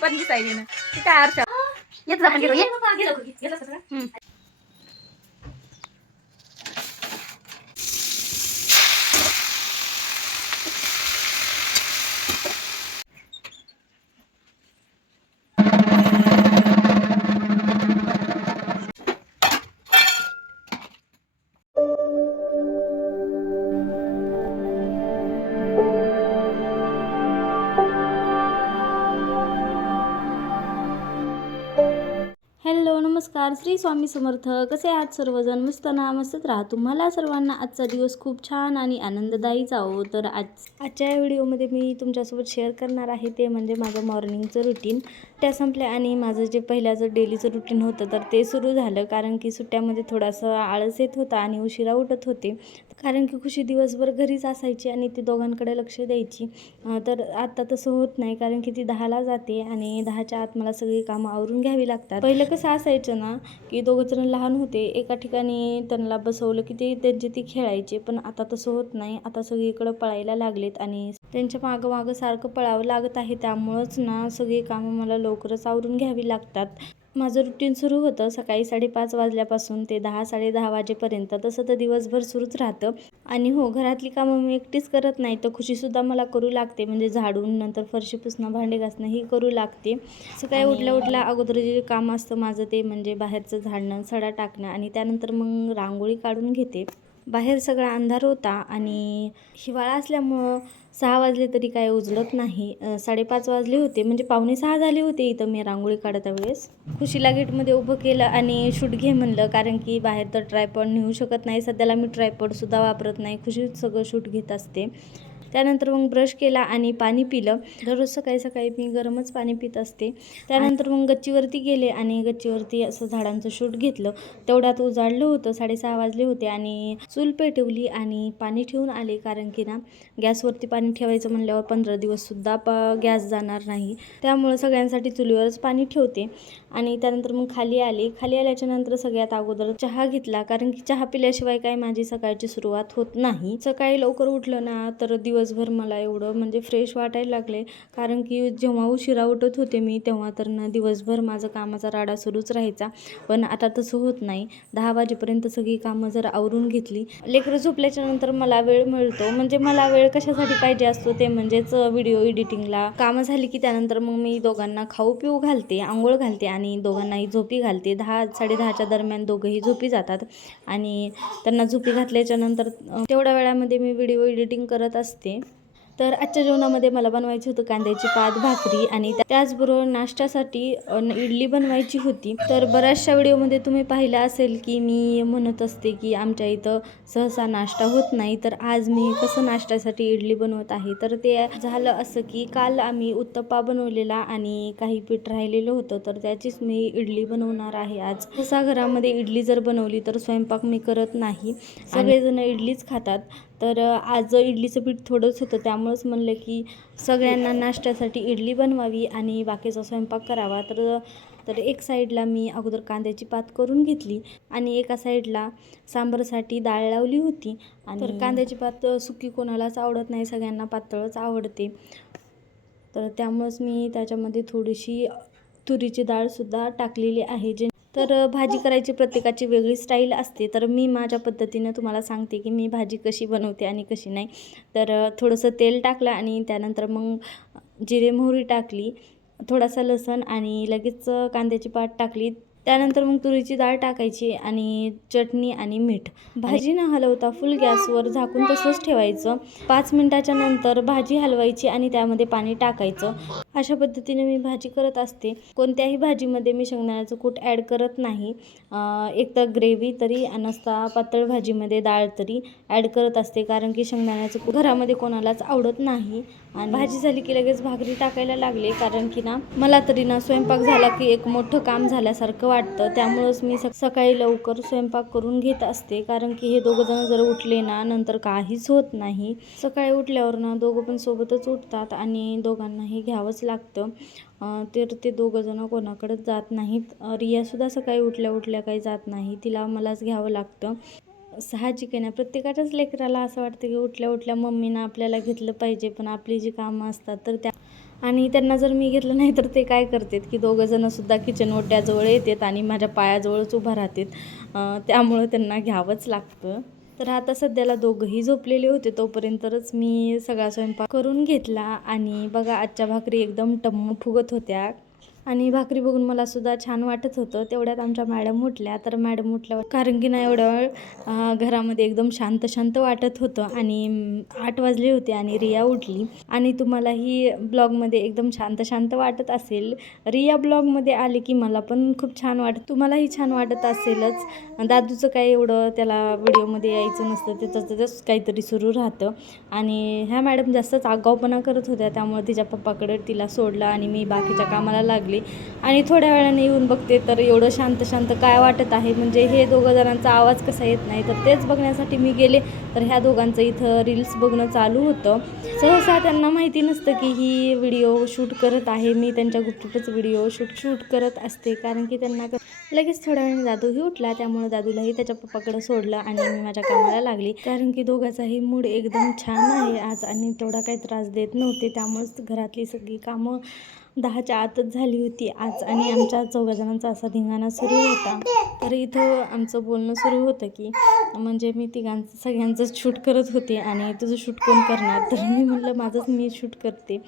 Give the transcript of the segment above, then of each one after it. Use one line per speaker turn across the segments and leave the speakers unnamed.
पण दिसायली ना. ती काय आरशा येत आपण गेलो
नमस्कार श्री स्वामी समर्थ. कसे आहात सर्वजण? मस्त ना मस्तच राहा. तुम्हाला सर्वांना आजचा दिवस खूप छान आणि आनंददायी जावो हो. तर आज आजच्या या व्हिडिओमध्ये मी तुमच्यासोबत शेअर करणार आहे ते म्हणजे माझं मॉर्निंगचं रुटीन त्या संपल्या आणि माझं जे पहिल्याचं डेलीचं रुटीन होतं तर ते सुरू झालं. कारण की सुट्ट्यामध्ये थोडासा आळस येत होता आणि उशिरा उठत होते. कारण की खुशी दिवसभर घरीच असायची आणि ती दोघांकडे लक्ष द्यायची. तर आता तसं होत नाही कारण की ती दहाला जाते आणि दहाच्या आत मला सगळी कामं आवरून घ्यावी लागतात. पहिलं कसं असायचं ना की दोघं जण लहान होते एका ठिकाणी त्यांना बसवलं की ते त्यांचे ती खेळायचे. पण आता तसं होत नाही. आता सगळीकडं पळायला लागलेत आणि त्यांच्या मागं मागं सारखं पळावं लागत आहे. त्यामुळंच ना सगळी कामं मला लवकरच आवरून घ्यावी लागतात. माझं रुटीन सुरू होतं. सकाळी साडेपाच वाजल्यापासून ते दहा साडेदहा वाजेपर्यंत. तसं तर दिवसभर सुरूच राहतं. आणि हो घरातली कामं मी एकटीच करत नाही. तर खुशीसुद्धा मला करू लागते. म्हणजे झाडून नंतर फरशी पुसणं भांडे घासणं ही करू लागते. सकाळी उठल्या उठल्या अगोदर जे काम असतं माझं ते म्हणजे बाहेरचं झाडणं सडा टाकणं आणि त्यानंतर मग रांगोळी काढून घेते. बाहेर सगळा अंधार होता आणि हिवाळा असल्यामुळं सहा वाजले तरी काय उजळत नाही. साडेपाच वाजले होते. म्हणजे पावणे सहा झाले होते इथं मी रांगोळी काढता वेळेस. खुशीला गेटमध्ये उभं केलं आणि शूट घे म्हणलं. कारण की बाहेर तर ट्रायपॉड नेऊ शकत नाही. सध्याला मी ट्रायपॉडसुद्धा वापरत नाही. खुशी सगळं शूट घेत असते. त्यानंतर मग ब्रश केला आणि पाणी पिलं. दररोज सकाळी सकाळी मी गरमच पाणी पित असते. त्यानंतर मग गच्चीवरती गेले आणि गच्चीवरती असं झाडांचं शूट घेतलं. तेवढ्यात उजाडलं होतं. साडेसहा वाजले होते आणि चूल पेटवली आणि पाणी ठेवून आले. कारण की ना गॅसवरती पाणी ठेवायचं म्हणल्यावर पंधरा दिवससुद्धा प गॅस जाणार नाही. त्यामुळं सगळ्यांसाठी चुलीवरच पाणी ठेवते. आणि त्यानंतर मग खाली आले. खाली आल्याच्यानंतर सगळ्यात अगोदर चहा घेतला. कारण की चहा पिल्याशिवाय काय माझी सकाळची सुरुवात होत नाही. सकाळी लवकर उठलं ना तर दिवसभर मला एवढं म्हणजे फ्रेश वाटायला लागले. कारण की जेव्हा उशिरा उठत होते मी तेव्हा तर ना दिवसभर माझं कामाचा राडा सुरूच राहायचा. पण आता तसं होत नाही. दहा वाजेपर्यंत सगळी कामं जर आवरून घेतली. लेकरं झोपल्याच्या नंतर मला वेळ मिळतो. म्हणजे मला वेळ कशासाठी पाहिजे असतो ते म्हणजेच व्हिडिओ एडिटिंगला कामं झाली की त्यानंतर मग मी दोघांना खाऊ पिऊ घालते आंघोळ घालते आणि दोघांनाही झोपी घालते. दहा साडेदहाच्या दरम्यान दोघंही झोपी जातात. आणि त्यांना झोपी घातल्याच्या नंतर तेवढ्या वेळामध्ये मी व्हिडिओ एडिटिंग करत असते. तर आजच्या जेवणामध्ये मला बनवायची होतं कांद्याची पात भाकरी आणि त्या- त्याचबरोबर नाश्त्यासाठी इडली बनवायची होती. तर बऱ्याचशा व्हिडिओमध्ये तुम्ही पाहिलं असेल की मी म्हणत असते की आमच्या इथं सहसा नाश्ता होत नाही. तर आज मी कसं नाश्त्यासाठी इडली बनवत आहे? तर ते झालं असं की काल आम्ही उत्तप्पा बनवलेला आणि काही पीठ राहिलेलं होतं. तर त्याचीच मी इडली बनवणार आहे आज. सहसा घरामध्ये इडली जर बनवली तर स्वयंपाक मी करत नाही. सगळेजण इडलीच खातात. तर आज इडलीचं पीठ थोडंच होतं त्यामुळंच म्हणलं की सगळ्यांना नाश्त्यासाठी इडली बनवावी आणि बाकीचा स्वयंपाक करावा. तर तर एक साईडला मी अगोदर कांद्याची पात करून घेतली आणि एका साईडला सांबारसाठी डाळ लावली होती. आणि तर कांद्याची पात सुकी कोणालाच आवडत नाही सगळ्यांना पातळच आवडते. तर त्यामुळंच मी त्याच्यामध्ये थोडीशी तुरीची डाळसुद्धा टाकलेली आहे जे तर भाजी करायची प्रत्येकाची वेगळी स्टाईल असते. तर मी माझ्या पद्धतीनं तुम्हाला सांगते की मी भाजी कशी बनवते आणि कशी नाही. तर थोडंसं तेल टाकलं आणि त्यानंतर मग जिरे मोहरी टाकली थोडासा लसण आणि लगेच कांद्याची पात टाकली. त्यानंतर मग तुरीची डाळ टाकायची आणि चटणी आणि मीठ. भाजी न हलवता फुल गॅसवर झाकून तसंच ठेवायचं. पाच मिनटाच्या नंतर भाजी हलवायची आणि त्यामध्ये पाणी टाकायचं. अशा पद्धतीने मी भाजी करत असते. कोणत्याही भाजीमध्ये मी शेंगदाण्याचं कूट ॲड करत नाही. एक तर ग्रेव्ही तरी नसता पातळ भाजीमध्ये डाळ तरी ॲड करत असते. कारण की शेंगदाण्याचं कूट घरामध्ये कोणालाच आवडत नाही. आणि भाजी झाली की लगेच भाकरी टाकायला लागले कारण की ना मला तरी ना स्वयंपाक झाला की एक मोठं काम झाल्यासारखं वाटतं. त्यामुळंच मी सकाळी लवकर स्वयंपाक करून घेत असते कारण की हे दोघं जण जर उठले ना नंतर काहीच होत नाही. सकाळी उठल्यावर ना दोघं पण सोबतच उठतात आणि दोघांनाही घ्यावंच लागतं. तर ते दोघं जण कोणाकडेच जात नाहीत. रियासुद्धा सकाळी उठल्या उठल्या काही जात नाही तिला मलाच घ्यावं लागतं. साहजिक आहे ना. प्रत्येकाच्याच लेकराला असं वाटतं की उठल्या उठल्या मम्मीनं आपल्याला घेतलं पाहिजे पण आपली जी कामं असतात तर त्या आणि त्यांना जर मी घेतलं नाही तर ते काय करतात की दोघंजणंसुद्धा किचन ओट्याजवळ येतात आणि माझ्या पायाजवळच उभा राहतात. त्यामुळं त्यांना घ्यावंच लागतं. तर आता सध्याला दोघंही झोपलेले होते तोपर्यंतच मी सगळा स्वयंपाक करून घेतला आणि बघा आजच्या भाकरी एकदम टम्म फुगत होत्या. आणि भाकरी बघून मला सुद्धा छान वाटत होतं. तेवढ्यात आमच्या मॅडम उठल्या. तर मॅडम उठल्यावर कारण की ना एवढ्या वेळ घरामध्ये एकदम शांत शांत वाटत होतं आणि आठ वाजले होते आणि रिया उठली. आणि तुम्हालाही ब्लॉगमध्ये एकदम शांत शांत वाटत असेल. रिया ब्लॉगमध्ये आले की मला पण खूप छान वाटत तुम्हालाही छान वाटत असेलच. दादूचं काय एवढं त्याला व्हिडिओमध्ये यायचं नसतं त्याचं त्याचंच काहीतरी सुरू राहतं. आणि ह्या मॅडम जास्तच आगाऊपणा करत होत्या त्यामुळे तिच्या पप्पाकडे तिला सोडलं आणि मी बाकीच्या कामाला लागले. आणि थोड्या वेळाने येऊन बघते तर एवढं शांत शांत काय वाटत आहे? म्हणजे हे दोघं जणांचा आवाज कसा येत नाही? तर तेच बघण्यासाठी मी गेले. तर ह्या दोघांचं इथं रील्स बघणं चालू होतं. सहसा त्यांना माहिती नसतं की ही व्हिडिओ शूट करत आहे. मी त्यांच्या गुपचुपच व्हिडिओ शूट शूट करत असते. कारण की त्यांना लगेच थोड्या वेळाने दादूही उठला. त्यामुळे दादूलाही त्याच्या पप्पाकडं सोडलं आणि मी माझ्या कामाला लागली. कारण की दोघांचाही मूड एकदम छान आहे आज आणि तेवढा काही त्रास देत नव्हते. त्यामुळेच घरातली सगळी कामं दहाच्या आतच झाली होती आज आणि आमच्या चौघाजणांचा असा धिंगाणा सुरू होता. तर इथं आमचं बोलणं सुरू होतं की म्हणजे मी तिघांचं सगळ्यांचंच शूट करत होते आणि तुझं शूट कोण करणार? तर मी म्हटलं माझंच मी शूट करते.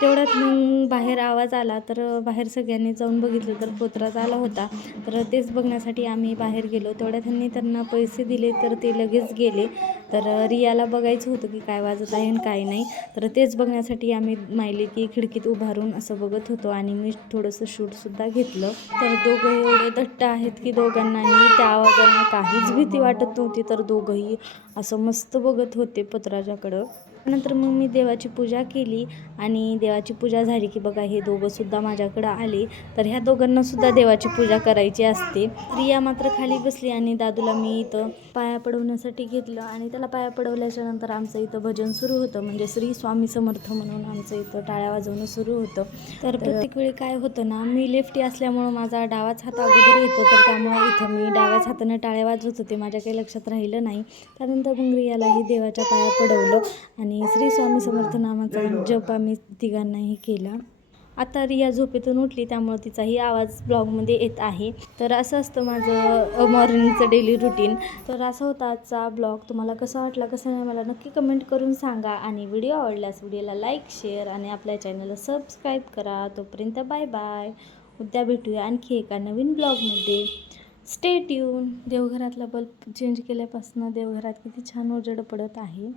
तेवढ्यात मग बाहेर आवाज आला तर बाहेर सगळ्यांनी जाऊन बघितलं तर पोत्राच आला होता. तर तेच बघण्यासाठी आम्ही बाहेर गेलो. तेवढ्यात त्यांनी त्यांना पैसे दिले तर ते लगेच गेले. तर रियाला बघायचं होतं की काय वाजत आहे आणि काय नाही. तर तेच बघण्यासाठी आम्ही माहिली की खिडकीत उभारून असं बघत होतो आणि मी थोडंसं शूटसुद्धा घेतलं. तर दोघं एवढे दट्ट आहेत की दोघांनाही त्या आवाजांना काहीच भीती वाटत नव्हती तर दोघंही असं मस्त बघत होते पत्राच्याकडं नंतर मग मी देवाची पूजा केली आणि देवाची पूजा झाली की बघा हे दोघंसुद्धा माझ्याकडं आले. तर ह्या दोघांनासुद्धा देवाची पूजा करायची असते. रिया मात्र खाली बसली आणि दादूला मी इथं पाया पडवण्यासाठी घेतलं आणि त्याला पाया पडवल्याच्या नंतर आमचं इथं भजन सुरू होतं. म्हणजे श्री स्वामी समर्थ म्हणून आमचं इथं टाळ्या वाजवणं सुरू होतं. तर प्रत्येक वेळी काय होतं ना मी लेफ्टी असल्यामुळं माझा डावाच हात अगोदर येतो. तर त्यामुळे इथं मी डाव्याच हातानं टाळ्या वाजवत होते. माझ्या काही लक्षात राहिलं नाही. त्यानंतर मग रियालाही देवाच्या पाया पडवलं आणि आणि श्री स्वामी समर्थ नामाचा जप आम्ही तिघांनाही केला. आता रिया झोपेतून उठली त्यामुळे तिचाही आवाज ब्लॉगमध्ये येत आहे. तर असं असतं माझं मॉर्निंगचं डेली रुटीन तर असा होता आजचा ब्लॉग. तुम्हाला कसा वाटला कसा नाही मला नक्की कमेंट करून सांगा. आणि व्हिडिओ आवडल्यास व्हिडिओला लाईक शेअर आणि आपल्या चॅनलला सबस्क्राईब करा. तोपर्यंत बाय बाय उद्या भेटूया आणखी एका नवीन ब्लॉगमध्ये. स्टे ट्यून देवघरातला बल्ब चेंज केल्यापासून देवघरात किती छान उजेड पडत आहे.